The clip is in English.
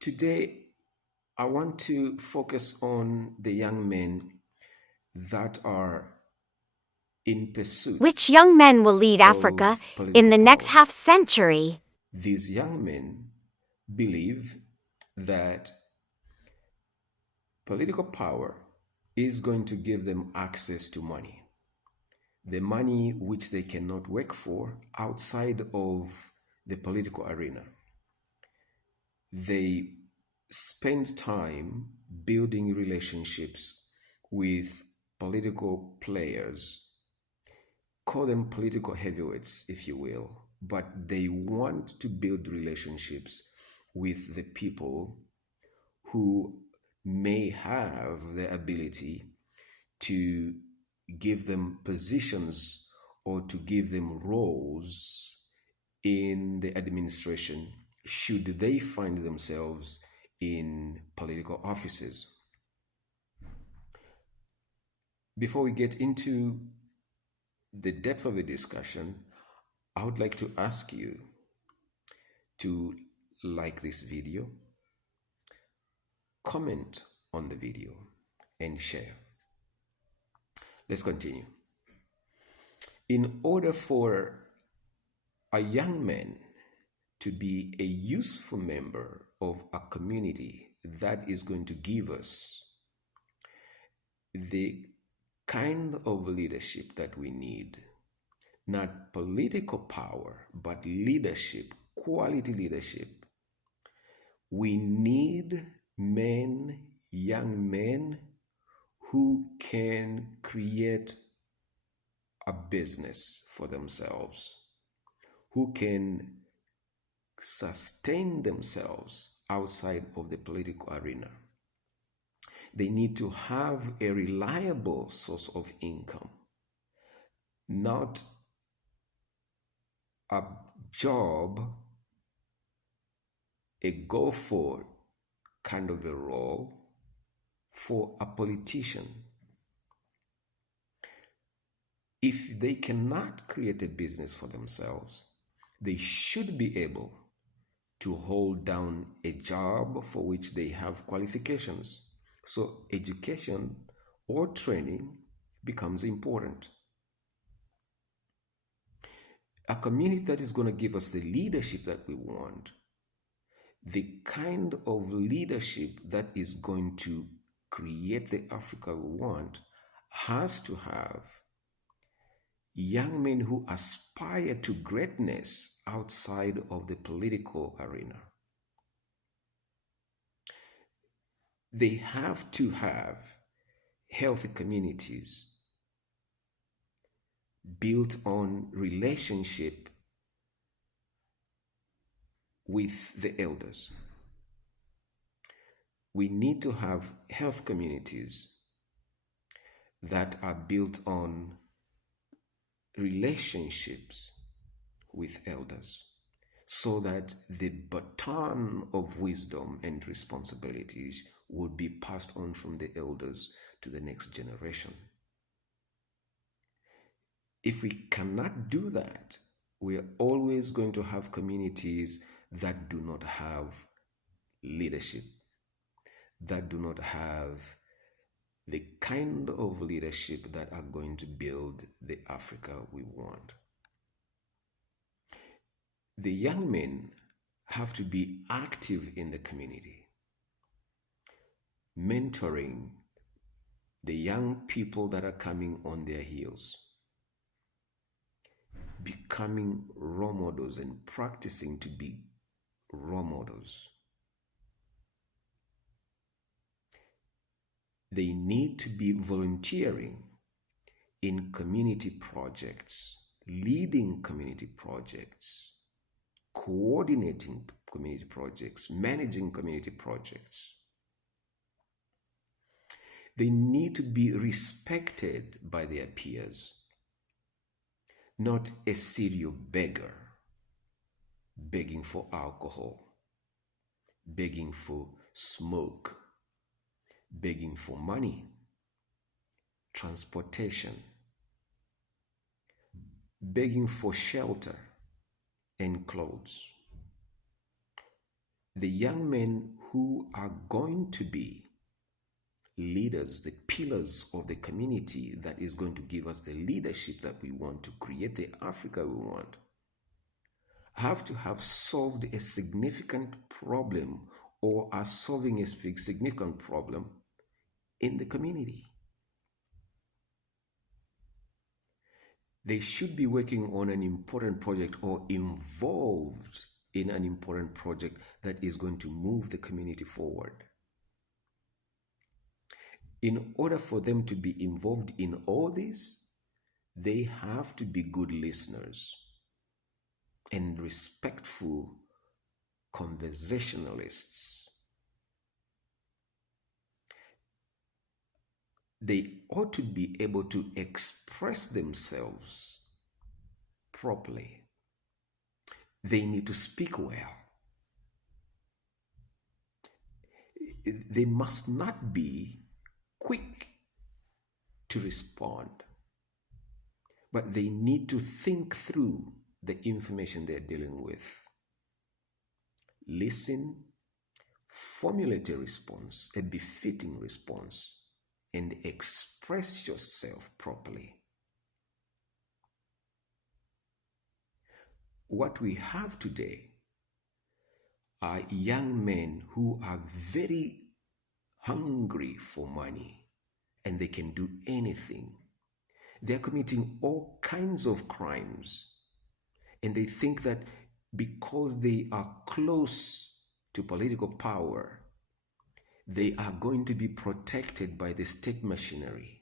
Today, I want to focus on the young men that are in pursuit Which young men will lead Africa of in political the next power. half century? These young men believe that political power is going to give them access to money, the money which they cannot work for outside of the political arena. They spend time building relationships with political players, call them political heavyweights, if you will, but they want to build relationships with the people who may have the ability to give them positions or to give them roles in the administration should they find themselves in political offices. Before we get into the depth of the discussion, I would like to ask you to like this video, comment on the video, and share. Let's continue. In order for a young man to be a useful member of a community that is going to give us the kind of leadership that we need, not political power, but leadership, quality leadership. We need men, young men, who can create a business for themselves, who can sustain themselves outside of the political arena. They need to have a reliable source of income, not a job, a go for kind of a role for a politician. If they cannot create a business for themselves, they should be able to hold down a job for which they have qualifications. So education or training becomes important. A community that is going to give us the leadership that we want, the kind of leadership that is going to create the Africa we want, has to have young men who aspire to greatness outside of the political arena. They have to have healthy communities built on relationship with the elders. We need to have health communities that are built on relationships with elders, so that the baton of wisdom and responsibilities would be passed on from the elders to the next generation. If we cannot do that, we are always going to have communities that do not have leadership, that do not have the kind of leadership that are going to build the Africa we want. The young men have to be active in the community, mentoring the young people that are coming on their heels, becoming role models and practicing to be role models. They need to be volunteering in community projects, leading community projects, coordinating community projects, managing community projects. They need to be respected by their peers, not a serial beggar, begging for alcohol, begging for smoke, begging for money, transportation, begging for shelter and clothes. the young men who are going to be leaders, the pillars of the community that is going to give us the leadership that we want to create the Africa we want, have to have solved a significant problem or are solving a significant problem in the community. They should be working on an important project or involved in an important project that is going to move the community forward. In order for them to be involved in all this, they have to be good listeners and respectful conversationalists. They ought to be able to express themselves properly. They need to speak well. They must not be quick to respond, but they need to think through the information they're dealing with. Listen, formulate a response, a befitting response, and express yourself properly. What we have today are young men who are very hungry for money and they can do anything. They're committing all kinds of crimes and they think that because they are close to political power, they are going to be protected by the state machinery.